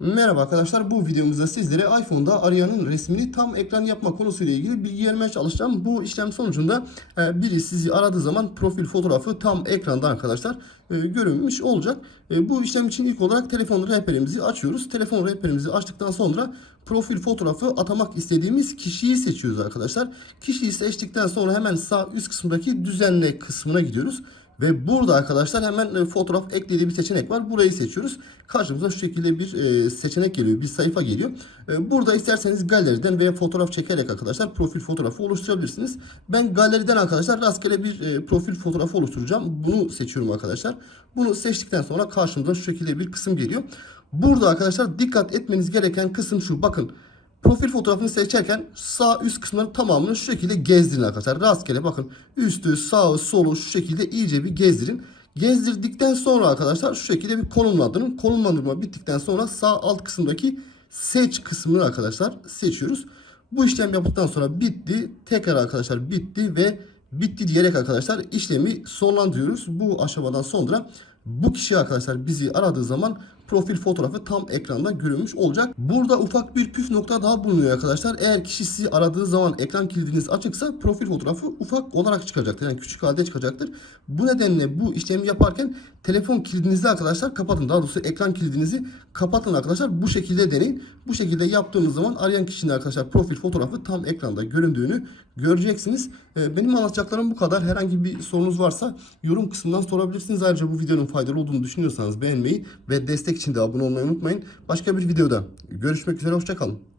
Merhaba arkadaşlar bu videomuzda sizlere iPhone'da arayanın resmini tam ekran yapma konusuyla ilgili bilgi vermeye çalışacağım. Bu işlem sonucunda e, biri sizi aradığı zaman profil fotoğrafı tam ekranda arkadaşlar e, görünmüş olacak. E, Bu işlem için ilk olarak telefon rehberimizi açıyoruz. Telefon rehberimizi açtıktan sonra profil fotoğrafı atamak istediğimiz kişiyi seçiyoruz arkadaşlar. Kişiyi seçtikten sonra hemen sağ üst kısımdaki düzenle kısmına gidiyoruz. Ve burada arkadaşlar hemen e, fotoğraf eklediği bir seçenek var. Burayı seçiyoruz. Karşımıza şu şekilde bir e, seçenek geliyor. Bir sayfa geliyor. E, burada isterseniz galeriden veya fotoğraf çekerek arkadaşlar profil fotoğrafı oluşturabilirsiniz. Ben galeriden arkadaşlar rastgele bir profil fotoğrafı oluşturacağım. Bunu seçiyorum arkadaşlar. Bunu seçtikten sonra karşımıza şu şekilde bir kısım geliyor. Burada arkadaşlar dikkat etmeniz gereken kısım şu. Bakın Profil fotoğrafını seçerken sağ üst kısımların tamamını şu şekilde gezdirin arkadaşlar. Rastgele bakın üstü, sağı, solu şu şekilde iyice bir gezdirin. Gezdirdikten sonra arkadaşlar şu şekilde bir konumlandırın. Konumlandırma bittikten sonra sağ alt kısımdaki seç kısmını arkadaşlar seçiyoruz. Bu işlem yaptıktan sonra bitti. Tekrar arkadaşlar bitti ve bitti diyerek arkadaşlar işlemi sonlandırıyoruz. Bu aşamadan sonra bu kişi arkadaşlar bizi aradığı zaman profil fotoğrafı tam ekranda görünmüş olacak. Burada ufak bir püf nokta daha bulunuyor arkadaşlar. Eğer kişi sizi aradığı zaman ekran kilidiniz açıksa profil fotoğrafı ufak olarak çıkacaktır. Yani küçük halde çıkacaktır. Bu nedenle bu işlemi yaparken telefon kilidinizi arkadaşlar kapatın. Daha doğrusu ekran kilidinizi kapatın arkadaşlar. Bu şekilde deneyin. Bu şekilde yaptığınız zaman arayan kişinin arkadaşlar profil fotoğrafı tam ekranda göründüğünü göreceksiniz. Ee, Benim anlatacaklarım bu kadar. Herhangi bir sorunuz varsa yorum kısmından sorabilirsiniz. Ayrıca bu videonun faydalı olduğunu düşünüyorsanız beğenmeyi ve destek için de abone olmayı unutmayın. Başka bir videoda görüşmek üzere. Hoşçakalın.